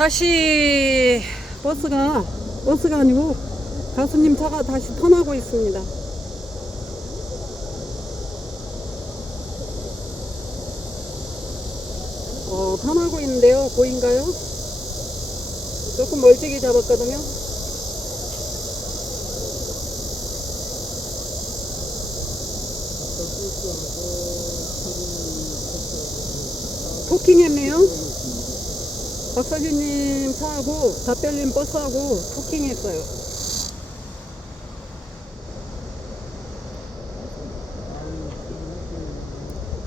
다시 버스가 버스가 아니고 가수님 차가 다시 턴하고 있습니다. 어, 턴하고 있는데요. 보인가요? 조금 멀찍이 잡았거든요. 토킹했네요. 박사진님 차하고 답별님 버스하고 토킹했어요.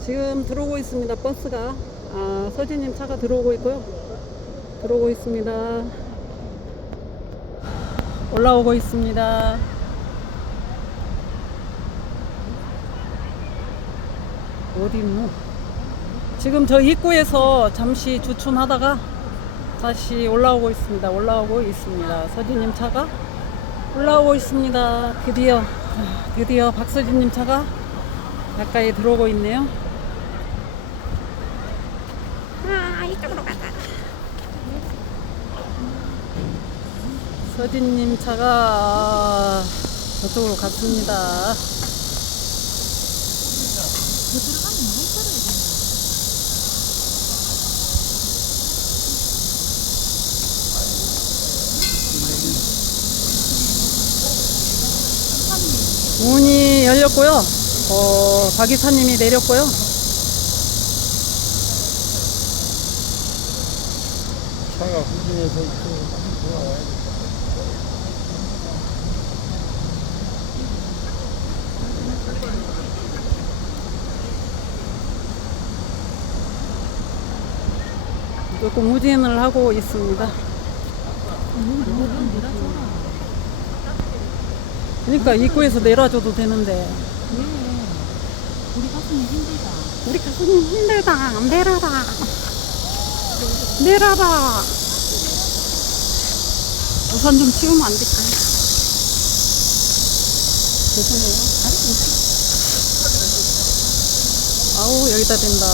지금 들어오고 있습니다. 버스가 아, 서진님 차가 들어오고 있고요. 들어오고 있습니다. 올라오고 있습니다. 어디 있노? 지금 저 입구에서 잠시 주춤하다가 다시 올라오고 있습니다. 올라오고 있습니다. 서진님 차가 올라오고 있습니다. 드디어 드디어 박서진님 차가 가까이 들어오고 있네요. 아, 이쪽으로 가자. 서진님 차가 저쪽으로 갔습니다. 문이 열렸고요. 어, 박 이사님이 내렸고요. 차가 후진해서 이쪽으로 돌아와야 돼. 조금 후진을 하고 있습니다. 그러니까 입구에서 내려줘도 되는데. 우리 가슴이 힘들다. 우리 가수님 힘들다. 내려라. 내려라. 우선 좀 치우면 안 될까요? 죄송해요. 아우 여기다 된다.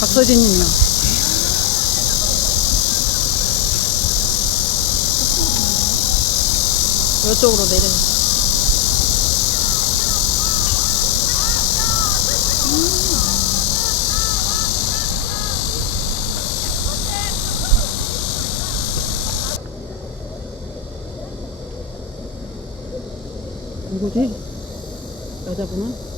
박서진님이요 이쪽으로 내려요 누구지? 여자분은?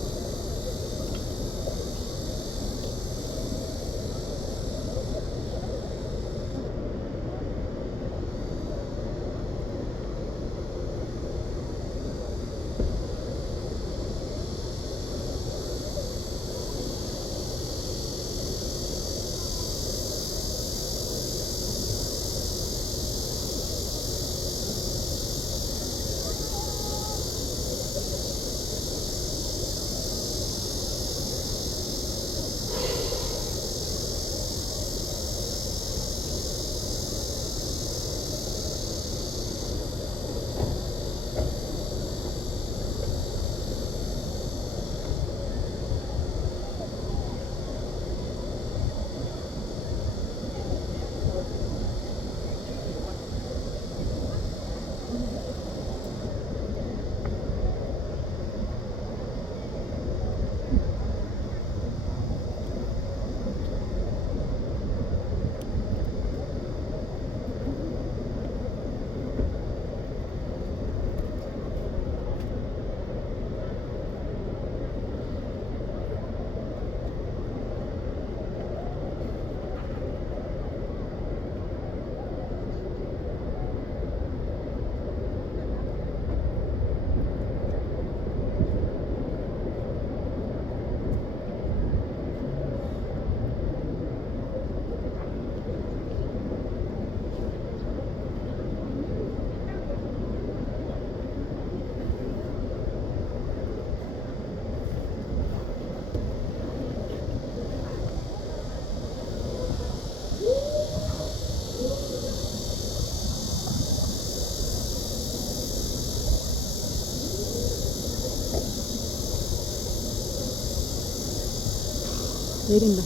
내린다.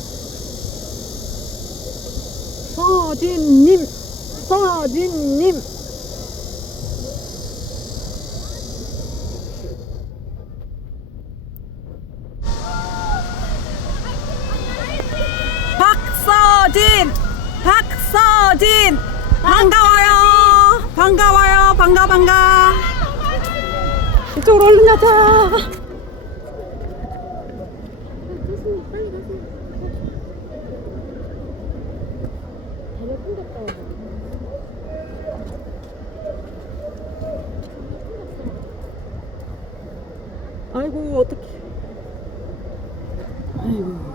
서진님, 서진님. 박서진, 박서진, 반가워요, 반가워요, 반가 반가. 이쪽으로 얼른 가자. 아이고 어떡해. 아이고.